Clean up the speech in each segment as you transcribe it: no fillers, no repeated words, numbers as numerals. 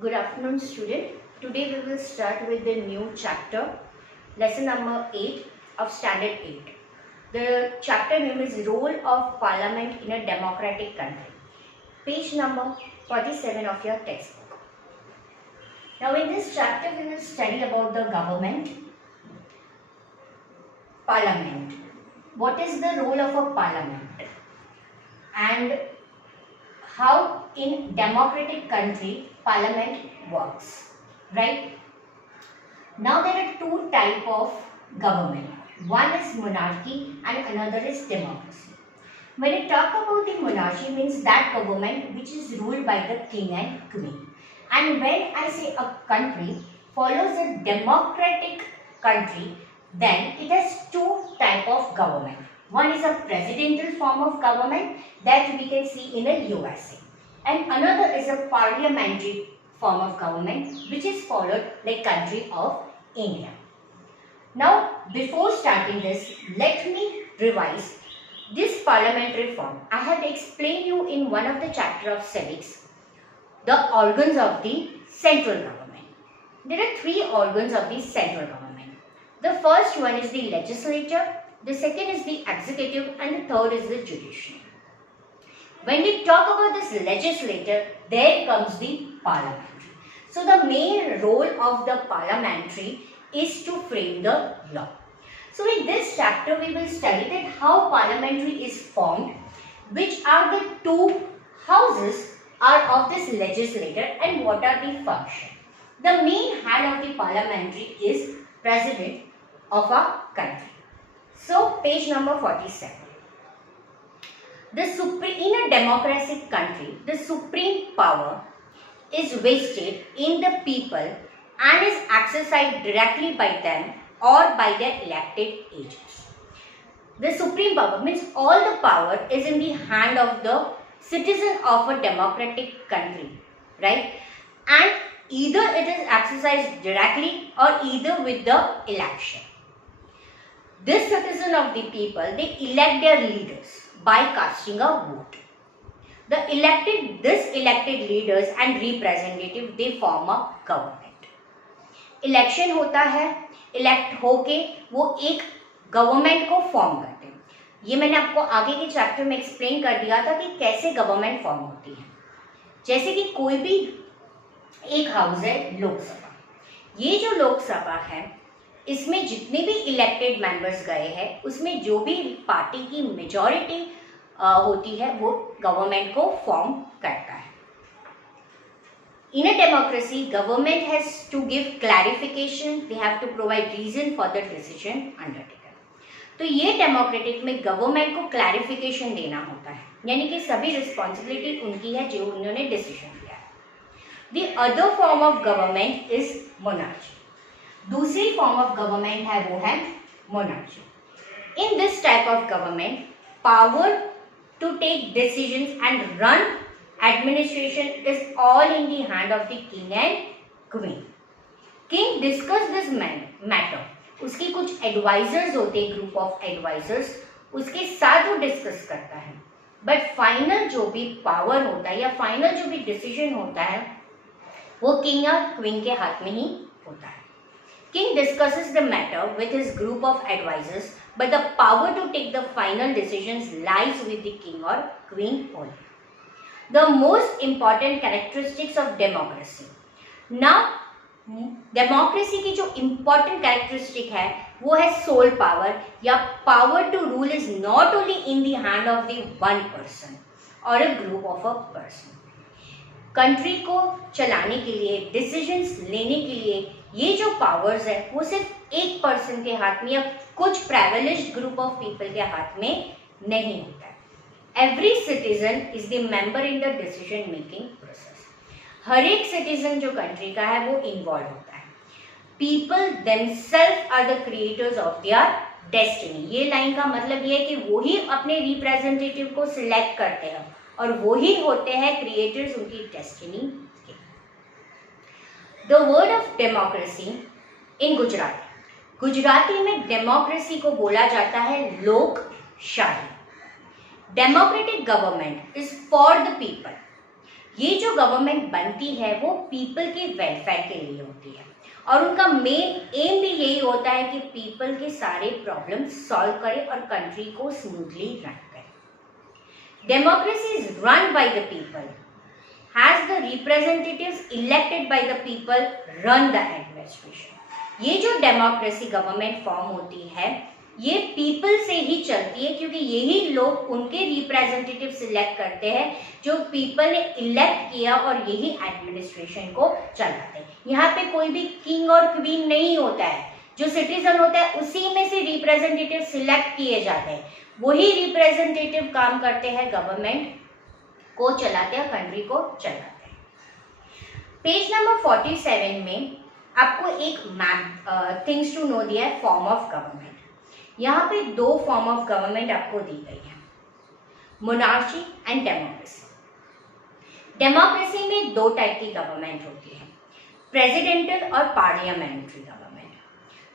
Good afternoon, student. Today we will start with the new chapter, lesson number 8 of Standard 8. The chapter name is Role of Parliament in a Democratic Country. Page number 47 of your textbook. Now in this chapter we will study about the government, parliament. What is the role of a parliament? And how in democratic country parliament works, right? Now there are two type of government. One is monarchy and another is democracy. When I talk about the monarchy, means that government which is ruled by the king and queen. And when I say a country follows a democratic country, then it has two type of government. One is a presidential form of government that we can see in the USA. And another is a parliamentary form of government which is followed like country of India. Now, before starting this, let me revise this parliamentary form. I had explained you in one of the chapter of civics, the organs of the central government. There are three organs of the central government. The first one is the legislature, the second is the executive, and the third is the judiciary. When we talk about this legislature, there comes the parliamentary. So the main role of the parliamentary is to frame the law. So in this chapter we will study that how parliamentary is formed, which are the two houses are of this legislature and what are the functions. The main head of the parliamentary is president of a country. So page number 47. In a democratic country, the supreme power is vested in the people and is exercised directly by them or by their elected agents. The supreme power means all the power is in the hand of the citizen of a democratic country, right? And either it is exercised directly or either with the election. This citizen of the people, they elect their leaders by casting a vote. These elected leaders and representative, they form a government. Election होता है, elect होके वो एक government को form करते हैं. ये मैंने आपको आगे के चैप्टर में एक्सप्लेन कर दिया था कि कैसे गवर्नमेंट फॉर्म होती है. जैसे कि कोई भी एक हाउस है लोकसभा. ये जो लोकसभा है इसमें जितने भी इलेक्टेड मेंबर्स गए हैं उसमें जो भी पार्टी की मेजॉरिटी होती है वो गवर्नमेंट को फॉर्म करता है. In a democracy, government has to give clarification. They have to provide reason for the decision undertaken. तो ये डेमोक्रेटिक में गवर्नमेंट को क्लैरिफिकेशन देना होता है, यानी कि सभी रिस्पॉन्सिबिलिटी उनकी है जो उन्होंने डिसीजन लिया है. The other form of government is monarchy. दूसरी फॉर्म ऑफ गवर्नमेंट है वो है monarchy. In this type of government, power to take decisions and run administration is all in the hand of the king and queen. King discuss this matter. उसके कुछ advisers होते हैं, group of advisers, उसके साथ वो discuss करता है. But final जो भी पावर होता है या फाइनल जो भी डिसीजन होता है वो किंग या क्वीन के हाथ में ही होता है. King discusses the matter with his group of advisors, but the power to take the final decisions lies with the king or queen only. The most important characteristics of democracy. Now, democracy की जो important characteristic है वो है sole power या power to rule is not only in the hand of the one person or a group of a person. Country को चलाने के लिए, डिसीजंस लेने के लिए ये जो पावर्स है वो सिर्फ एक पर्सन के हाथ में या कुछ प्रिविलेज्ड ग्रुप ऑफ पीपल के हाथ में नहीं होता है. Every citizen is the member in the decision making process. हर एक सिटीजन जो कंट्री का है वो इन्वॉल्व होता है. People themselves are the creators of their destiny. ये लाइन का मतलब ये है कि वो ही अपने रिप्रेजेंटेटिव को सिलेक्ट करते हैं और वो ही होते हैं क्रिएटर्स उनकी डेस्टिनी के. The word of democracy in Gujarati में डेमोक्रेसी को बोला जाता है लोकशाही. Democratic government is for the people. ये जो गवर्नमेंट बनती है वो पीपल के वेलफेयर के लिए होती है और उनका मेन एम भी यही होता है कि पीपल के सारे प्रॉब्लम सॉल्व करे और कंट्री को स्मूथली रन करे। Democracy is run by the people, has the representatives elected by the people run the administration. ये जो डेमोक्रेसी गवर्नमेंट फॉर्म होती है ये पीपल से ही चलती है क्योंकि यही लोग उनके रिप्रेजेंटेटिव सिलेक्ट करते हैं जो पीपल ने इलेक्ट किया और यही एडमिनिस्ट्रेशन को चलाते हैं। यहाँ पे कोई भी किंग और क्वीन नहीं होता है, जो सिटीजन होता है उसी में से रिप्रेजेंटेटिव सिलेक्ट किए जाते हैं, वही रिप्रेजेंटेटिव काम करते हैं, गवर्नमेंट को चलाते हैं, कंट्री को चलाते हैं। पेज नंबर 47 में आपको एक मैप थिंग्स टू नो दिया है, फॉर्म ऑफ गवर्नमेंट। यहाँ पे दो फॉर्म ऑफ गवर्नमेंट आपको दी गई है, मोनार्ची एंड डेमोक्रेसी। डेमोक्रेसी में दो टाइप की गवर्नमेंट होती है, प्रेसिडेंटल और पार्लियामेंट्री गवर्नमेंट।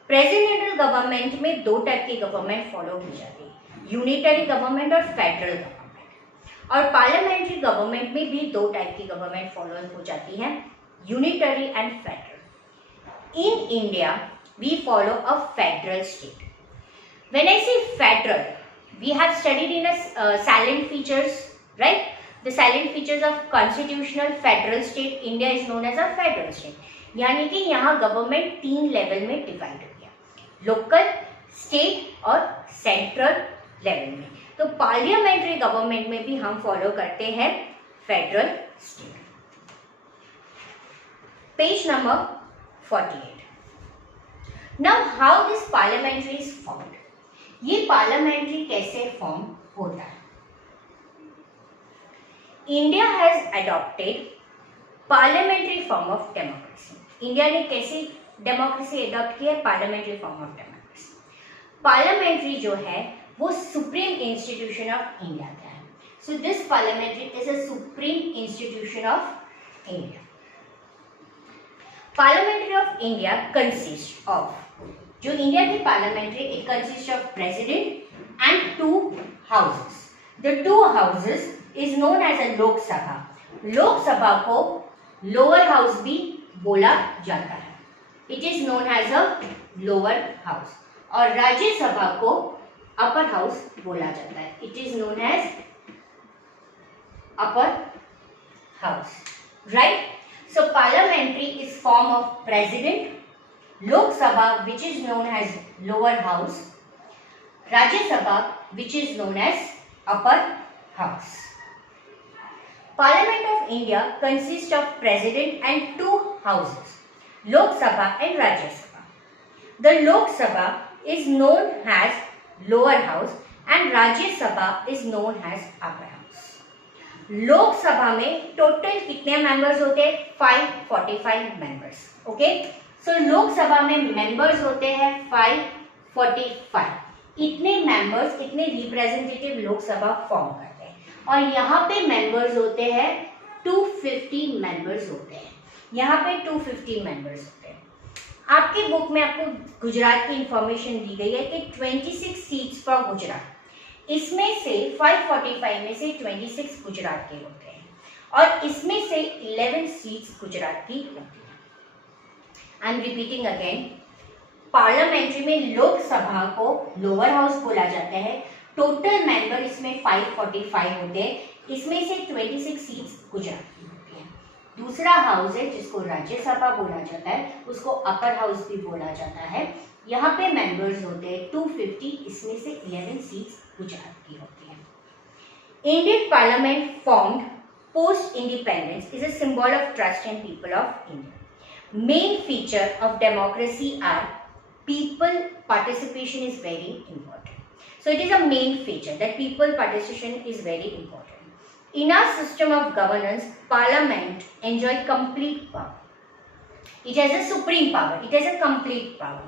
प्रेसिडेंटल गवर्नमेंट में दो टाइप की गवर्नमेंट फॉलो की जाती है, यूनिटरी गवर्नमेंट और फेडरल गवर्नमेंट। और पार्लियामेंट्री गवर्नमेंट में भी दो टाइप की गवर्नमेंट फॉलो हो जाती है, unitary and federal. In India we follow a federal state. When I say federal, we have studied in a salient features, right? The salient features of constitutional federal state, India is known as a federal state. यानी कि यहाँ government तीन level में divide हो गया, local, state और central level में। तो पार्लियामेंट्री गवर्नमेंट में भी हम फॉलो करते हैं federal state. Page number 48. Now how this parliamentary is formed? ये पार्लियामेंट्री कैसे फॉर्म होता है? India has adopted parliamentary form of democracy. India ने कैसे डेमोक्रेसी अडॉप्ट किया? Parliamentary form of democracy. Parliamentary जो है वो सुप्रीम इंस्टीट्यूशन ऑफ इंडिया का है। So this parliamentary is a supreme institution of India. Parliamentary of India consist of, जो India की parliamentary, it consist of president and two houses. The two houses is known as a Lok Sabha. Lok Sabha को lower house भी बोला जाता है, it is known as a lower house. और राज्यसभा को upper house बोला जाता है, it is known as upper house, right? So parliamentary is form of president, Lok Sabha, which is known as lower house, Rajya Sabha, which is known as upper house. Parliament of India consists of president and two houses, Lok Sabha and Rajya Sabha. The Lok Sabha is known as lower house and Rajya Sabha is known as upper house. लोक सभा में total कितने members होते हैं? 545 members, okay. सो लोकसभा में members होते हैं 545। इतने मेंबर्स, इतने रिप्रेजेंटेटिव लोकसभा फॉर्म करते हैं। और यहाँ पे मेंबर्स होते हैं 250 मेंबर्स होते हैं, यहाँ पे 250 मेंबर्स होते हैं। आपकी बुक में आपको गुजरात की इंफॉर्मेशन दी गई है कि 26 सीट्स फॉर गुजरात, इसमें से 545 में से 26 गुजरात के होते हैं और इसमें से 11 सीट्स गुजरात की होती है। I am repeating again, parliamentary में लोकसभा को लोअर हाउस बोला जाता है। टोटल मेंबर इसमें 545 होते हैं, इसमें से 26 सीट्स गुजरात की होती है। दूसरा हाउस है जिसको राज्यसभा बोला जाता है, उसको अपर हाउस भी बोला जाता है। यहाँ पे मेंबर्स होते हैं 250, इसमें से 11 सीट्स गुजरात की होती है। Indian parliament formed post independence is a symbol of trust in people of India. Main feature of democracy are people participation is very important. So it is a main feature that people participation is very important. In our system of governance, Parliament enjoy complete power. It has a supreme power. It has a complete power.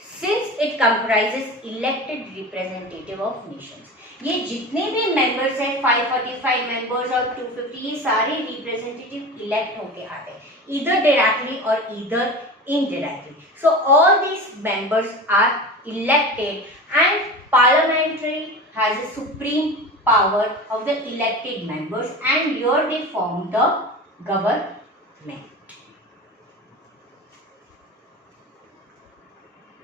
Since it comprises elected representative of nations. ये जितने भी members हैं 545 members और 250, ये सारे representative elect होके आते हैं, either directly or either indirectly. So all these members are elected and parliamentary has a supreme power of the elected members and here they form the government.